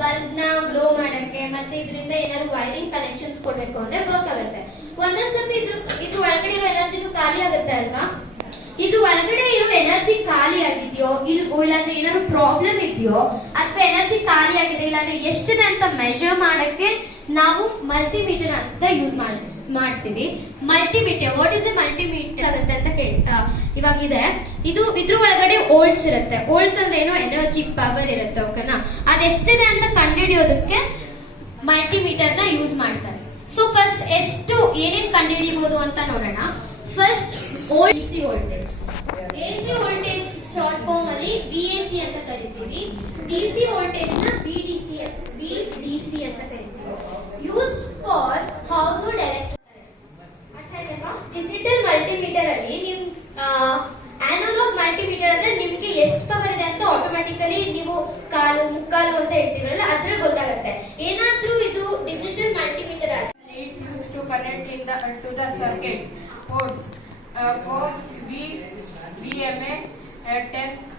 Bulb ನ glow ಮಾಡಕ್ಕೆ ಮತ್ತೆ ಇದರಿಂದ ಏನಾದ್ರು ವೈರಿಂಗ್ ಕನೆಕ್ಷನ್ಸ್ ಕೊಡ್ಬೇಕು ಅಂದ್ರೆ ವರ್ಕ್ ಆಗುತ್ತೆ. ಒಂದೊಂದ್ಸತಿ ಇದ್ರ ಒಳಗಡೆ ಇರೋ ಎನರ್ಜಿನೂ ಖಾಲಿ ಆಗುತ್ತೆ ಅಲ್ವಾ. ಇದ್ರ ಒಳಗಡೆ ಇರೋ ಎನರ್ಜಿ ಖಾಲಿ ಆಗಿದೆಯೋ ಇಲ್ಲಾಂದ್ರೆ ಏನಾದ್ರು ಪ್ರಾಬ್ಲಮ್ ಇದೆಯೋ ಅಥವಾ ಎನರ್ಜಿ ಖಾಲಿ ಆಗಿದೆ ಇಲ್ಲಾಂದ್ರೆ ಎಷ್ಟಿದೆ ಅಂತ ಮೆಜರ್ ಮಾಡಕ್ಕೆ ನಾವು ಮಲ್ಟಿಮೀಟರ್ ಅಂತ ಯೂಸ್ ಮಾಡ್ತೀವಿ. Multimeter, what is A multimeter ಆಗುತ್ತೆ ಅಂತ ಕೇಳ್ತಾ ಇವಾಗಿದೆ. ಇದ್ರ ಒಳಗಡೆ ವೋಲ್ಟ್ಸ್ ಇರುತ್ತೆ. ವೋಲ್ಟ್ಸ್ ಅಂದ್ರೆ ಏನೋ ಎನರ್ಜಿ ಪವರ್ ಇರುತ್ತೆ. ಓಕೆನಾ, ಅದೆಷ್ಟಿದೆ ಅಂತ ಕಂಡುಹಿಡಿಯೋದಕ್ಕೆ ಮಲ್ಟಿಮೀಟರ್ ನ ಯೂಸ್ ಮಾಡ್ತಾರೆ. ಸೊ ಫಸ್ಟ್ ಎಷ್ಟು ಏನೇನ್ ಕಂಡುಹಿಡಿಬಹುದು ಅಂತ ನೋಡೋಣ. First AC voltage. AC voltage short form ಅಲ್ಲಿ VAC ಅಂತ ಕರಿತೀವಿ. DC ವೋಲ್ಟೇಜ್ ನ VDC ಅಂತ ಕರಿತೀವಿ. Used for house hold digital multimeter ಅಲ್ಲಿ ನಿಮ್ ಅನಲಾಗ್ ಮಲ್ಟಿಮೀಟರ್ ಅಂದ್ರೆ ನಿಮ್ಗೆ ಎಷ್ಟು ಪವರ್ ಇದೆ ಅಂತ ಆಟೋಮ್ಯಾಟಿಕಲಿ ನೀವು ಮುಕ್ಕಾಲು ಅಂತ ಹೇಳ್ತೀವಲ್ಲ ಅದ್ರಲ್ಲಿ ಗೊತ್ತಾಗುತ್ತೆ. ಏನಾದ್ರೂ ಇದು digital multimeter It's used to connect to the circuit. Ports VMA 10